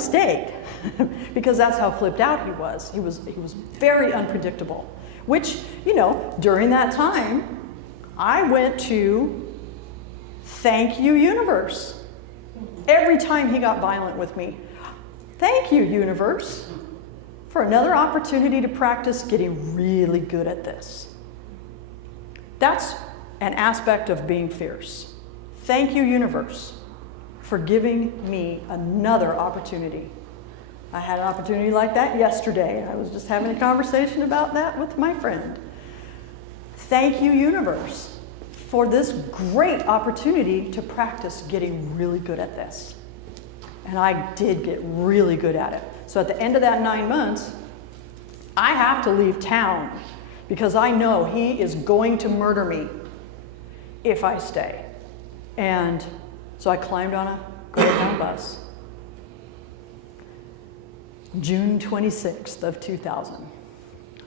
stayed because that's how flipped out he was. He was very unpredictable, which, you know, during that time, I went to thank you, universe. Every time he got violent with me, thank you, universe, for another opportunity to practice getting really good at this. That's an aspect of being fierce. Thank you, universe, for giving me another opportunity. I had an opportunity like that yesterday. I was just having a conversation about that with my friend. Thank you, universe, for this great opportunity to practice getting really good at this. And I did get really good at it. So at the end of that 9 months, I have to leave town because I know he is going to murder me if I stay. And so I climbed on a Greyhound bus. June 26th of 2000.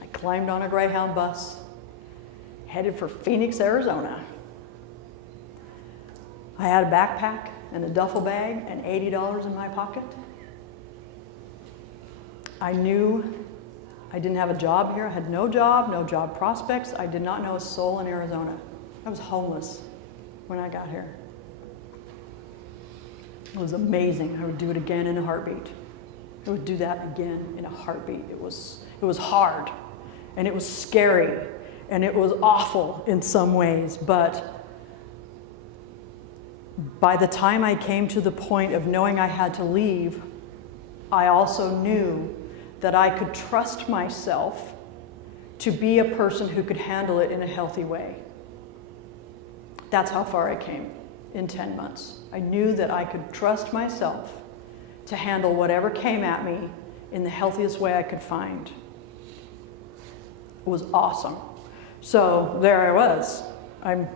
I climbed on a Greyhound bus, headed for Phoenix, Arizona. I had a backpack and a duffel bag and $80 in my pocket. I knew I didn't have a job here. I had no job prospects. I did not know a soul in Arizona. I was homeless when I got here. It was amazing. I would do it again in a heartbeat. I would do that again in a heartbeat. It was hard, and it was scary, and it was awful in some ways, but by the time I came to the point of knowing I had to leave, I also knew that I could trust myself to be a person who could handle it in a healthy way. That's how far I came in 10 months. I knew that I could trust myself to handle whatever came at me in the healthiest way I could find. It was awesome. So there I was. I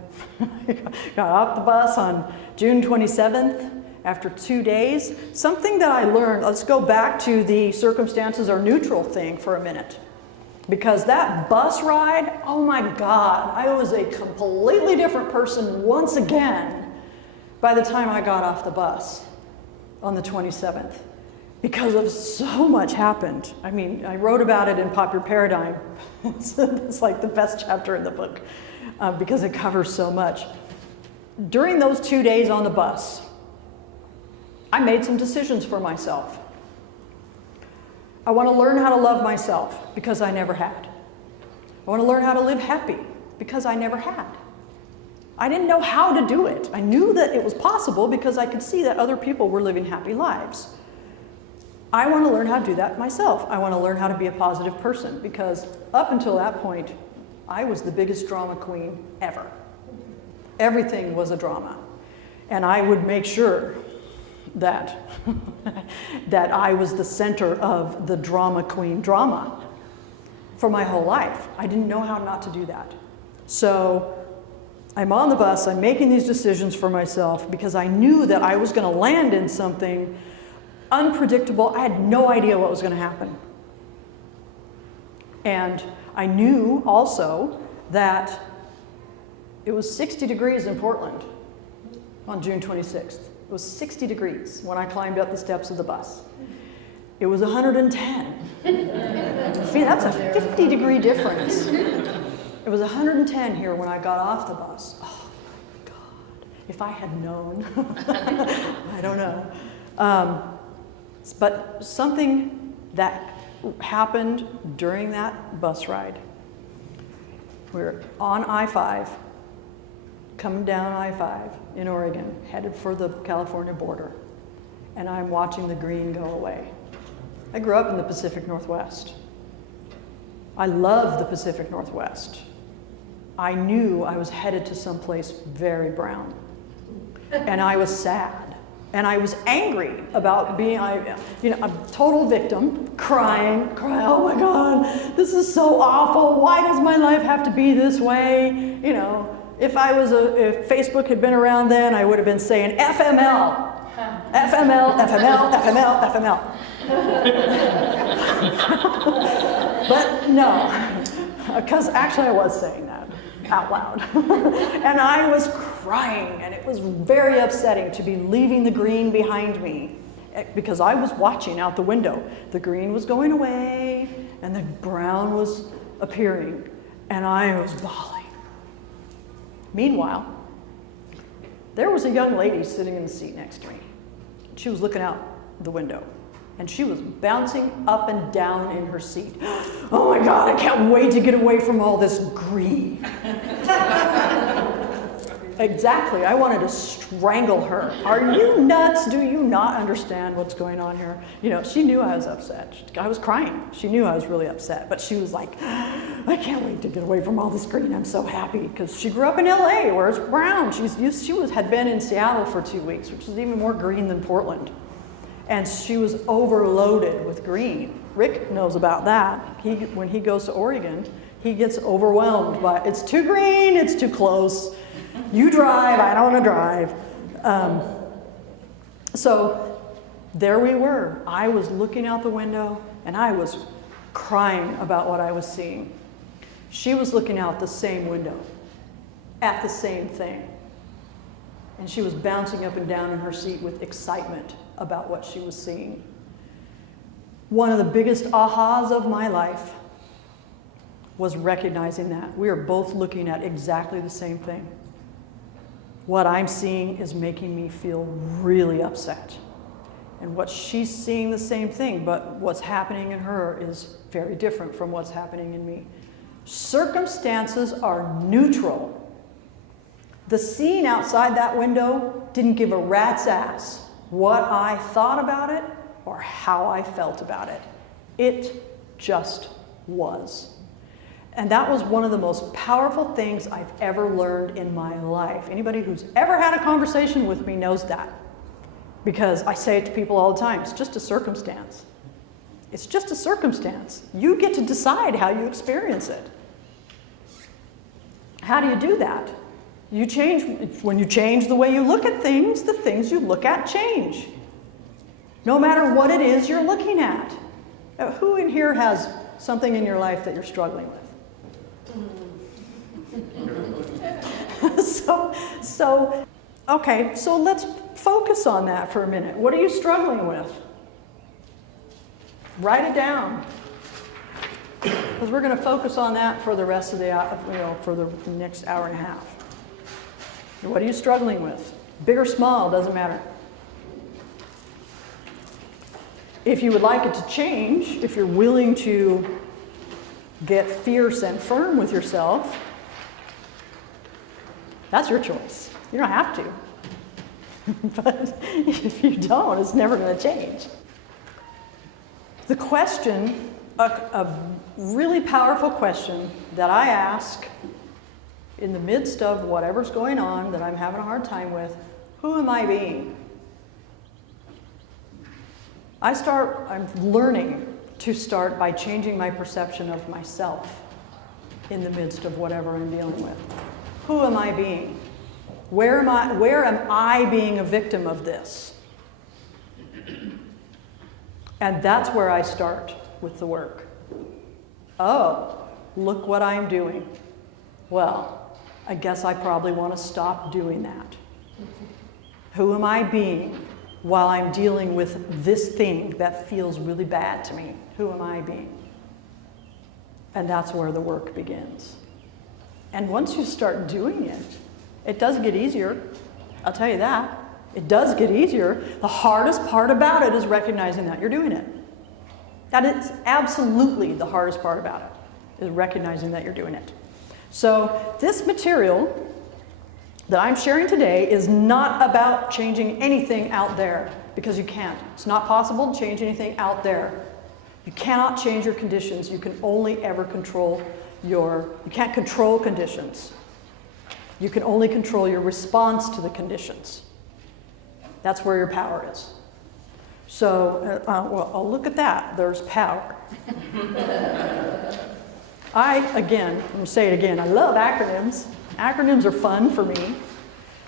got off the bus on June 27th after 2 days. Something that I learned, let's go back to the circumstances are neutral thing for a minute. Because that bus ride, oh my God, I was a completely different person once again by the time I got off the bus on the 27th, because of so much happened. I mean, I wrote about it in Pop Your Paradigm. It's like the best chapter in the book because it covers so much. During those 2 days on the bus, I made some decisions for myself. I want to learn how to love myself because I never had. I want to learn how to live happy because I never had. I didn't know how to do it. I knew that it was possible because I could see that other people were living happy lives. I want to learn how to do that myself. I want to learn how to be a positive person because up until that point, I was the biggest drama queen ever. Everything was a drama. And I would make sure that, that I was the center of the drama queen drama for my whole life. I didn't know how not to do that. So I'm on the bus, I'm making these decisions for myself because I knew that I was going to land in something unpredictable. I had no idea what was going to happen. And I knew also that it was 60 degrees in Portland on June 26th. It was 60 degrees when I climbed up the steps of the bus. It was 110. See, that's a 50-degree difference. It was 110 here when I got off the bus. Oh my God, if I had known. I don't know. But something that happened during that bus ride. We're on I-5, coming down I-5 in Oregon, headed for the California border. And I'm watching the green go away. I grew up in the Pacific Northwest. I love the Pacific Northwest. I knew I was headed to someplace very brown. And I was sad. And I was angry about being, a total victim, crying, oh my God, this is so awful. Why does my life have to be this way? You know, if Facebook had been around then, I would have been saying FML, FML, FML, FML, FML. But no, because actually I was saying that out loud. And I was crying, and it was very upsetting to be leaving the green behind me because I was watching out the window. The green was going away, and the brown was appearing, and I was bawling. Meanwhile, there was a young lady sitting in the seat next to me. She was looking out the window, and she was bouncing up and down in her seat. Oh my God, I can't wait to get away from all this green. Exactly, I wanted to strangle her. Are you nuts? Do you not understand what's going on here? You know, she knew I was upset. I was crying. She knew I was really upset, but she was like, I can't wait to get away from all this green. I'm so happy, because she grew up in LA where it's brown. She had been in Seattle for 2 weeks, which is even more green than Portland. And she was overloaded with green. Rick knows about that. When he goes to Oregon, he gets overwhelmed by, it's too green, it's too close. You drive, I don't want to drive. So there we were. I was looking out the window, and I was crying about what I was seeing. She was looking out the same window at the same thing. And she was bouncing up and down in her seat with excitement about what she was seeing. One of the biggest ahas of my life was recognizing that. We are both looking at exactly the same thing. What I'm seeing is making me feel really upset. And what she's seeing the same thing, but what's happening in her is very different from what's happening in me. Circumstances are neutral. The scene outside that window didn't give a rat's ass what I thought about it or how I felt about it. It just was. And that was one of the most powerful things I've ever learned in my life. Anybody who's ever had a conversation with me knows that. Because I say it to people all the time, it's just a circumstance. It's just a circumstance. You get to decide how you experience it. How do you do that? You change, when you change the way you look at things, the things you look at change. No matter what it is you're looking at. Who in here has something in your life that you're struggling with? Okay, so let's focus on that for a minute. What are you struggling with? Write it down. Because we're going to focus on that for the rest of the, for the next hour and a half. What are you struggling with? Big or small, doesn't matter. If you would like it to change, if you're willing to get fierce and firm with yourself, that's your choice. You don't have to. But if you don't, it's never going to change. The question, a really powerful question that I ask in the midst of whatever's going on that I'm having a hard time with, who am I being? I'm learning to start by changing my perception of myself in the midst of whatever I'm dealing with. Who am I being? Where am I being a victim of this? And that's where I start with the work. Oh, look what I'm doing. Well, I guess I probably want to stop doing that. Who am I being while I'm dealing with this thing that feels really bad to me? Who am I being? And that's where the work begins. And once you start doing it, it does get easier. I'll tell you that. It does get easier. The hardest part about it is recognizing that you're doing it. That is absolutely the hardest part about it, is recognizing that you're doing it. So this material that I'm sharing today is not about changing anything out there, because you can't. It's not possible to change anything out there. You cannot change your conditions. You can only ever control you can't control conditions. You can only control your response to the conditions. That's where your power is. So, well, look at that. There's power. I'm going to say it again, I love acronyms. Acronyms are fun for me.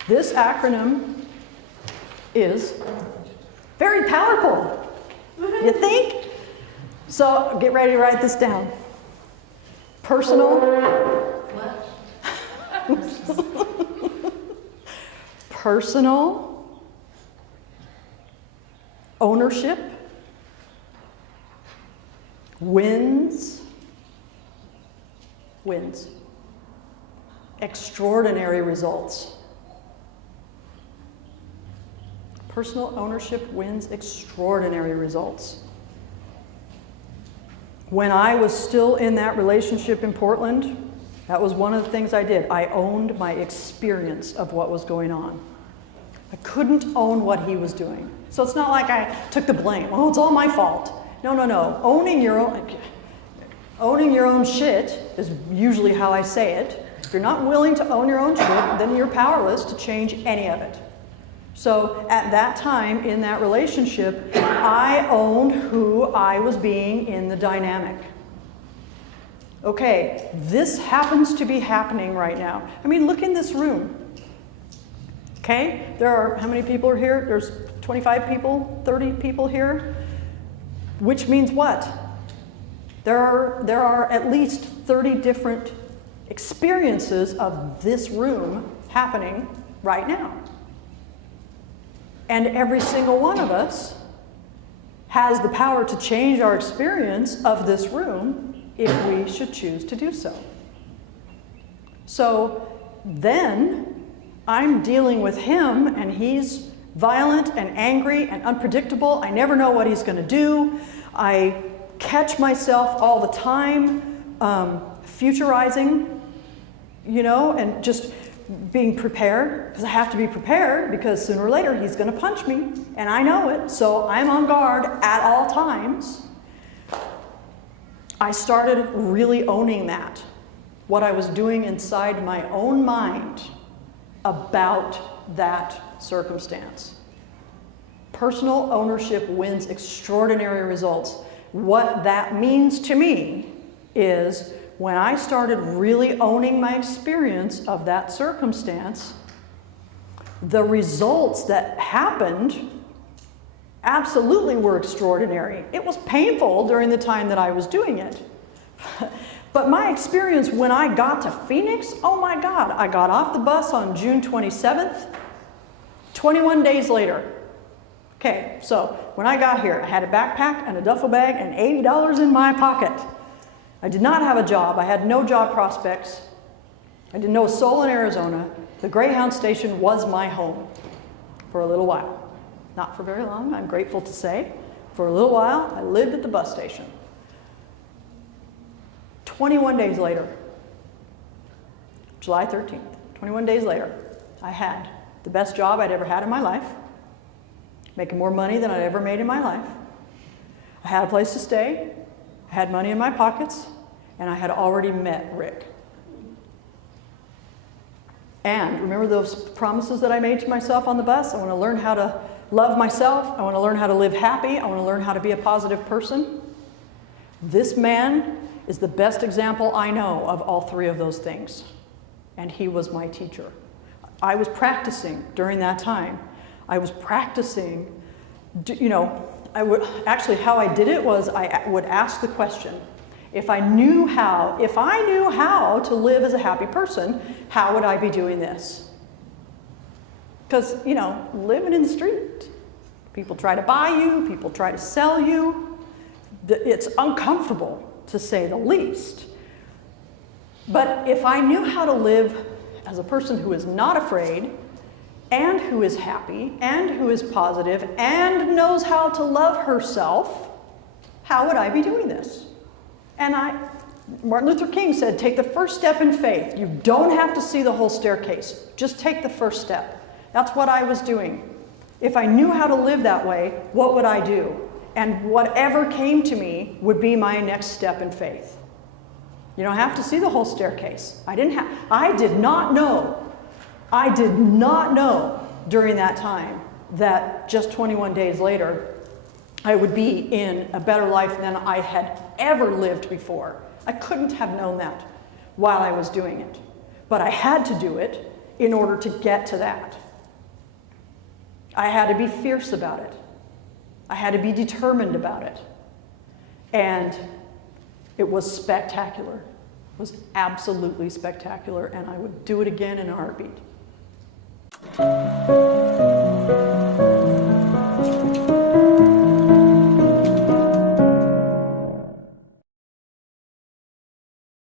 This acronym is very powerful. You think? So get ready to write this down. Personal. Personal ownership ownership wins extraordinary results. Personal ownership wins extraordinary results. When I was still in that relationship in Portland, that was one of the things I did. I owned my experience of what was going on. I couldn't own what he was doing. So it's not like I took the blame. Oh, it's all my fault. No. Owning your own shit is usually how I say it. If you're not willing to own your own shit, then you're powerless to change any of it. So at that time in that relationship, I owned who I was being in the dynamic. Okay, this happens to be happening right now. I mean, look in this room. Okay, there are, how many people are here? There's 25 people, 30 people here, which means what? There are at least 30 different experiences of this room happening right now. And every single one of us has the power to change our experience of this room if we should choose to do so. So then I'm dealing with him, and he's violent and angry and unpredictable. I never know what he's going to do. I catch myself all the time futurizing, and just being prepared, because I have to be prepared, because sooner or later he's going to punch me, and I know it, so I'm on guard at all times. I started really owning that, what I was doing inside my own mind about that circumstance. Personal ownership wins extraordinary results. What that means to me is when I started really owning my experience of that circumstance, the results that happened absolutely were extraordinary. It was painful during the time that I was doing it. But my experience when I got to Phoenix, oh my God, I got off the bus on June 27th, 21 days later. Okay, so when I got here, I had a backpack and a duffel bag and $80 in my pocket. I did not have a job. I had no job prospects. I didn't know a soul in Arizona. The Greyhound station was my home for a little while. Not for very long, I'm grateful to say. For a little while, I lived at the bus station. 21 days later, July 13th, 21 days later, I had the best job I'd ever had in my life, making more money than I'd ever made in my life. I had a place to stay. I had money in my pockets, and I had already met Rick. And remember those promises that I made to myself on the bus? I want to learn how to love myself. I want to learn how to live happy. I want to learn how to be a positive person. This man is the best example I know of all three of those things. And he was my teacher. I was practicing during that time. I was practicing, how I did it was I would ask the question, if I knew how to live as a happy person, how would I be doing this? Because, living in the street, people try to buy you, people try to sell you. It's uncomfortable, to say the least. But if I knew how to live as a person who is not afraid, and who is happy, and who is positive, and knows how to love herself, how would I be doing this? And Martin Luther King said, take the first step in faith. You don't have to see the whole staircase. Just take the first step. That's what I was doing. If I knew how to live that way, what would I do? And whatever came to me would be my next step in faith. You don't have to see the whole staircase. I did not know during that time that just 21 days later, I would be in a better life than I had ever lived before. I couldn't have known that while I was doing it. But I had to do it in order to get to that. I had to be fierce about it. I had to be determined about it. And it was spectacular. It was absolutely spectacular, and I would do it again in a heartbeat.